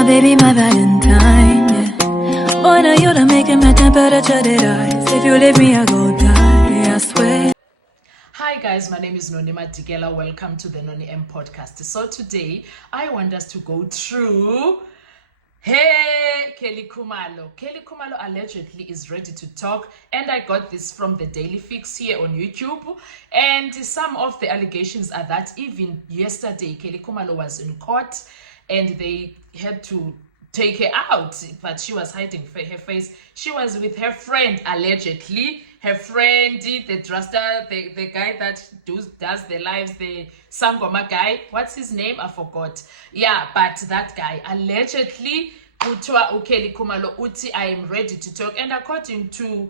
my baby, my Valentine, yeah. Boy, now you done making my temperature rise. If you leave me, I go die, I swear. Hi guys, my name is Nonima Digela. Welcome to the Noni M podcast. So today I want us to go through Kelly Khumalo. Kelly Khumalo allegedly is ready to talk, and I got this from the Daily Fix here on YouTube. And some of the allegations are that even yesterday Kelly Khumalo was in court and they had to take her out, but she was hiding her face. She was with her friend, allegedly. Her friend, the Drasta, the guy that does the lives, the Sangoma guy. What's his name? I forgot. Yeah, but that guy, allegedly, Utwa Kelly Khumalo Uti, I am ready to talk. And according to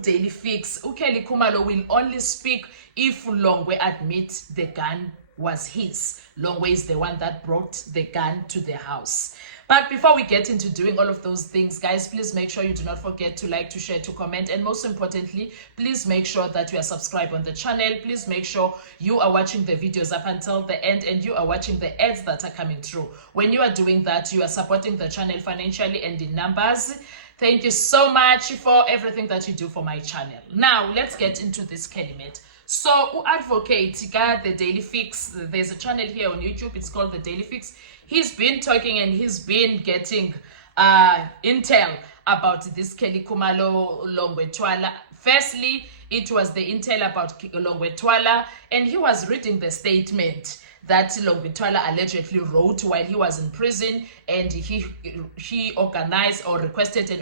Daily Fix, Kelly Khumalo will only speak if Longwe admit the gun was his. Longwe is the one that brought the gun to the house. But before we get into doing all of those things, guys, please make sure you do not forget to like, to share, to comment, and most importantly, please make sure that you are subscribed on the channel. Please make sure you are watching the videos up until the end and you are watching the ads that are coming through. When you are doing that, you are supporting the channel financially and in numbers. Thank you so much for everything that you do for my channel. Now, let's get into this Kelimet. So, advocate the Daily Fix, there's a channel here on YouTube, it's called the Daily Fix. He's been talking and he's been getting intel about this Kelly Khumalo Longwe Twala. Firstly, it was the intel about Longwe Twala, and he was reading the statement that Longwe Twala allegedly wrote while he was in prison, and he organized or requested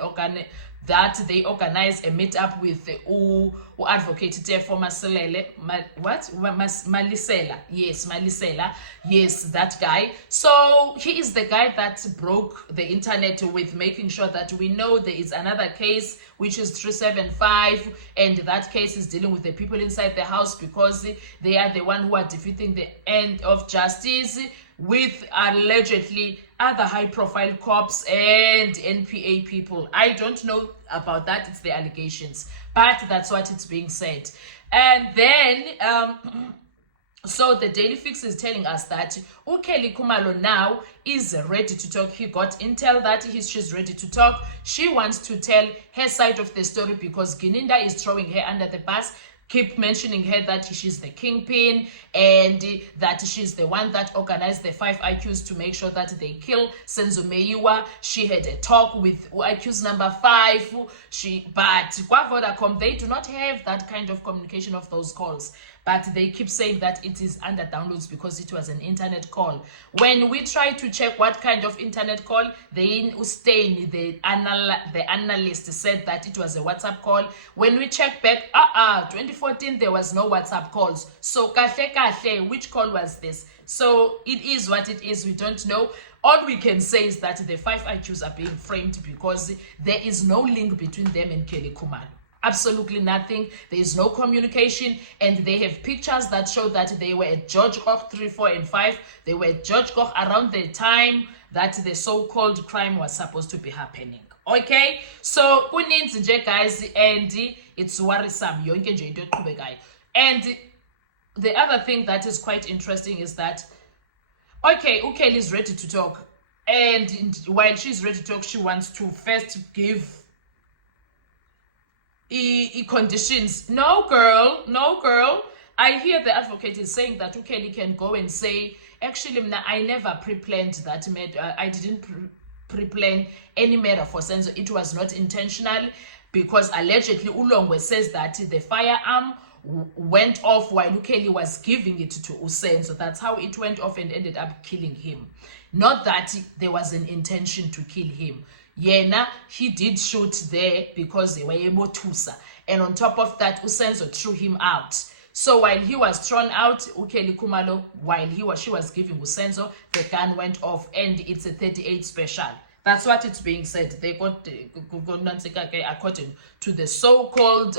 that they organize a meetup with advocate for Malisela. Yes, Malisela. Yes, that guy. So he is the guy that broke the internet with making sure that we know there is another case, which is 375, and that case is dealing with the people inside the house because they are the one who are defeating the end of justice with allegedly other high-profile cops and NPA people. I don't know about that, it's the allegations, but that's what it's being said. And then so the Daily Fix is telling us that Kelly Khumalo now is ready to talk. He got intel that she's ready to talk. She wants to tell her side of the story because Gininda is throwing her under the bus, keep mentioning her that she's the kingpin and that she's the one that organized the 5 IQs to make sure that they kill Senzo Meyiwa. She had a talk with IQs number 5. But kwa Vodacom, they do not have that kind of communication of those calls. But they keep saying that it is under downloads because it was an internet call. When we try to check what kind of internet call, the analyst said that it was a WhatsApp call. When we check back, 2014, there was no WhatsApp calls. So, kahle, which call was this? So, it is what it is. We don't know. All we can say is that the 5 IQs are being framed because there is no link between them and Kelly Khumalo. Absolutely nothing. There is no communication, and they have pictures that show that they were at George Koch 3, 4, and 5. They were at George Koch around the time that the so-called crime was supposed to be happening. Okay, so kuninzi nje guys, and it's worrisome. Yonke nje into eqhubekayo. And the other thing that is quite interesting is that Kelly is ready to talk, and while she's ready to talk, she wants to first give conditions. No girl. I hear the advocate is saying that Kelly can go and say, actually, I never pre-planned that murder. I didn't pre-plan any murder for Senzo. It was not intentional because allegedly Ulongwe says that the firearm went off while Kelly was giving it to Usenzo. That's how it went off and ended up killing him. Not that there was an intention to kill him. Yena, he did shoot there because they were able to. And on top of that, Usenzo threw him out. So while he was thrown out, Kelly Khumalo, while she was giving Usenzo, the gun went off, and it's a 38 special. That's what it's being said. They got according to the so-called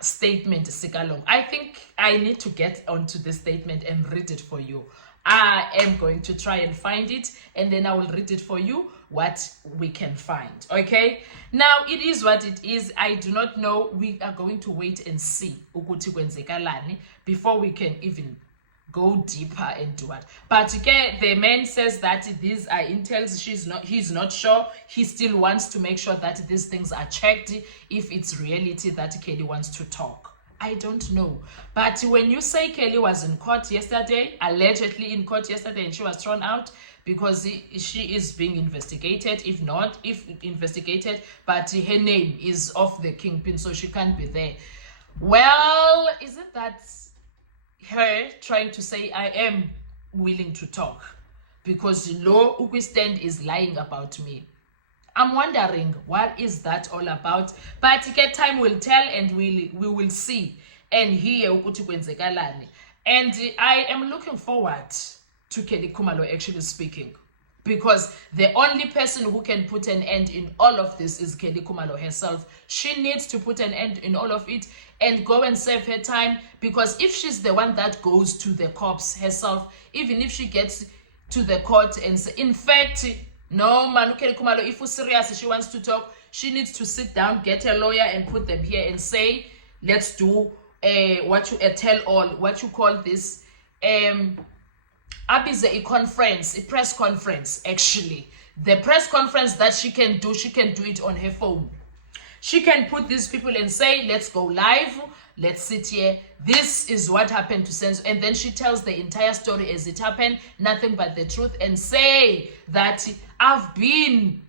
statement Sikalong. I think I need to get onto this statement and read it for you. I am going to try and find it, and then I will read it for you what we can find. Okay, now it is what it is. I do not know. We are going to wait and see ukuthi kwenzekalani before we can even go deeper and do what. But okay, the man says that these are intels. He's not sure. He still wants to make sure that these things are checked if it's reality that Kelly wants to talk. I don't know. But when you say Kelly was in court yesterday, allegedly in court yesterday, and she was thrown out because she is being investigated, if investigated, but her name is off the kingpin, so she can't be there. Well, isn't that her trying to say I am willing to talk because law stand is lying about me? I'm wondering what is that all about, but time will tell and we will see and hear ukuthi kwenzekalani. And I am looking forward to Kelly Khumalo actually speaking, because the only person who can put an end in all of this is Kelly Khumalo herself. She needs to put an end in all of it and go and save her time, because if she's the one that goes to the cops herself, even if she gets to the court and say, in fact, no, man, Kelly Khumalo, if she's serious, she wants to talk, she needs to sit down, get a lawyer and put them here and say, let's do what you call this, a conference, a press conference. Actually, the press conference that she can do it on her phone. She can put these people and say, let's go live, let's sit here, this is what happened to Senzo, and then she tells the entire story as it happened, nothing but the truth, and say that I've been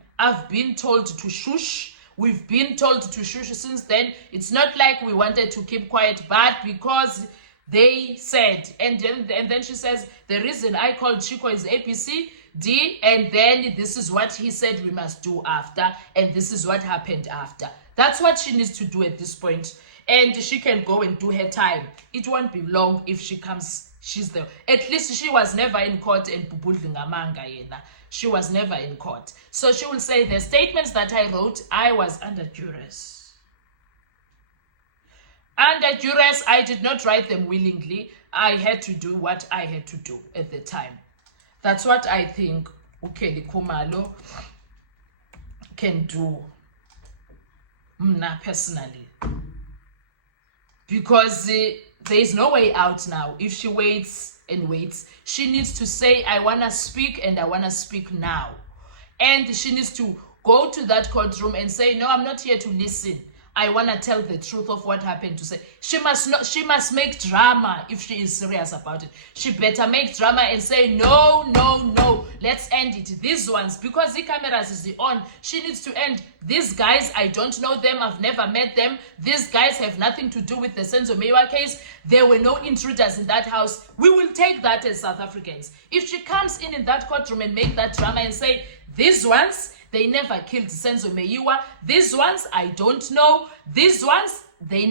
told to shush. We've been told to shush since then. It's not like we wanted to keep quiet, but because they said, and then she says, the reason I called Chico is ABCD, and then this is what he said we must do after, and this is what happened after. That's what she needs to do at this point, and she can go and do her time. It won't be long if she comes. She's there. At least she was never in court and Bubudlingamanga yena. She was never in court. So she will say, the statements that I wrote, I was under duress. Under duress, I did not write them willingly. I had to do what I had to do at the time. That's what I think Kelly Khumalo can do, personally. Because there is no way out now. If she waits and waits, she needs to say, I want to speak and I want to speak now. And she needs to go to that courtroom and say, no, I'm not here to listen. I want to tell the truth of what happened to say. She must make drama if she is serious about it. She better make drama and say, no, let's end it. These ones, because the cameras is on, she needs to end. These guys, I don't know them. I've never met them. These guys have nothing to do with the Senzo Meyiwa case. There were no intruders in that house. We will take that as South Africans. If she comes in that courtroom and make that drama and say, these ones, they never killed Senzo Meyiwa. These ones, I don't know. These ones, they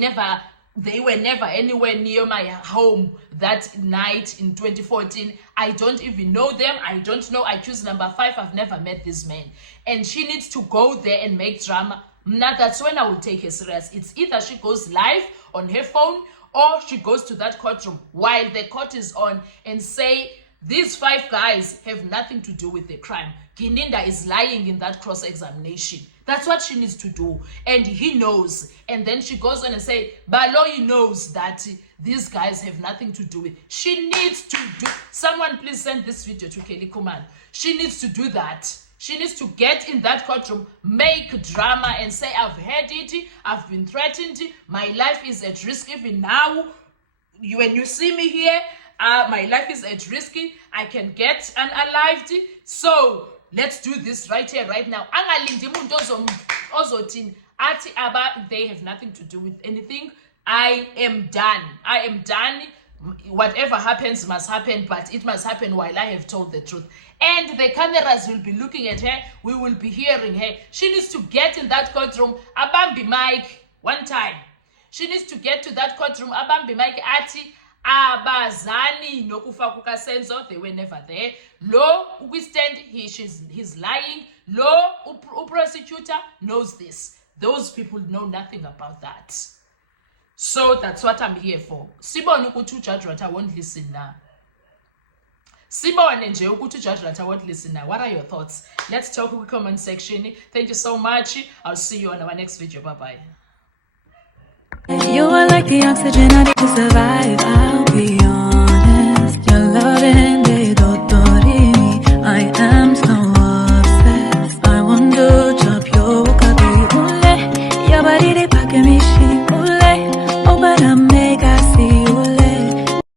were never anywhere near my home that night in 2014. I don't even know them. I don't know accused number 5. I've never met this man. And she needs to go there and make drama. Now that's when I will take her serious. It's either she goes live on her phone or she goes to that courtroom while the court is on and say, these 5 guys have nothing to do with the crime. Gininda is lying in that cross-examination. That's what she needs to do. And he knows. And then she goes on and say, Baloyi knows that these guys have nothing to do with it. She needs to do. Someone please send this video to Kelly Khumalo. She needs to do that. She needs to get in that courtroom, make drama and say, I've heard it, I've been threatened, my life is at risk even now. When you see me here, my life is at risk. I can get unalived. So let's do this right here, right now. They have nothing to do with anything. I am done. I am done. Whatever happens must happen, but it must happen while I have told the truth. And the cameras will be looking at her. We will be hearing her. She needs to get in that courtroom. Abambi Mike, one time. She needs to get to that courtroom. Abambi Mike ati. Abazani nokufa kuka Senzo, they were never there. Lo stand, he's lying. Lo prosecutor knows this. Those people know nothing about that. So that's what I'm here for. Sibone ukuthi Judge Ratha won't listen now. Sibone nje ukuthi Judge Ratha won't listen now. What are your thoughts? Let's talk in the comment section. Thank you so much. I'll see you on our next video. Bye bye. You are like the oxygen I need to survive. I'll be on.